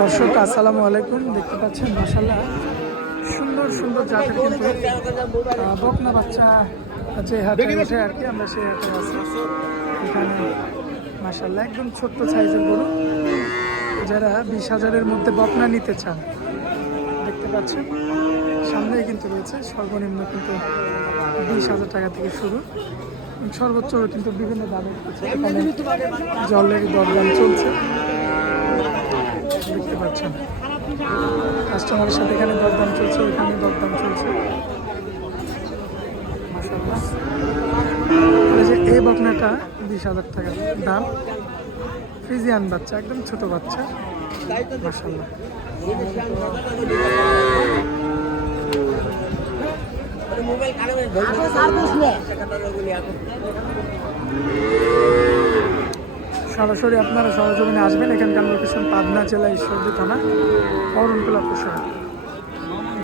দর্শক আসসালামু আলাইকুম, দেখতে পাচ্ছেন মাশাআল্লাহ সুন্দর সুন্দর জাতের কিন্তু বকনা বাচ্চা যে হাটে ওঠে আর কি। আমরা সেই হাটে আছি এখানে মাশাআল্লাহ একদম ছোট্ট সাইজের গরু। যারা 20,000-এর মধ্যে বকনা নিতে চান দেখতে পাচ্ছেন সামনেই কিন্তু রয়েছে। সর্বনিম্ন কিন্তু 20,000 টাকা থেকে শুরু, সর্বোচ্চ কিন্তু বিভিন্ন দামে এখানে জলের দরদাম চলছে দেখতে পাচ্ছেন। কাস্টমারের সাথে এখানে দরদাম চলছে, ওইখানে দরদাম চলছে মাশাআল্লাহ। যে এই বকনাটা 20,000 টাকা দাম, ফ্রিজিয়ান বাচ্চা, একদম ছোট বাচ্চা মাশাআল্লাহ। সরাসরি আপনারা সরজমিনে আসবেন। এখানকার লোকেশন পাবনা জেলা ঈশ্বরদী থানা, অরণকুলা পৌরসভা।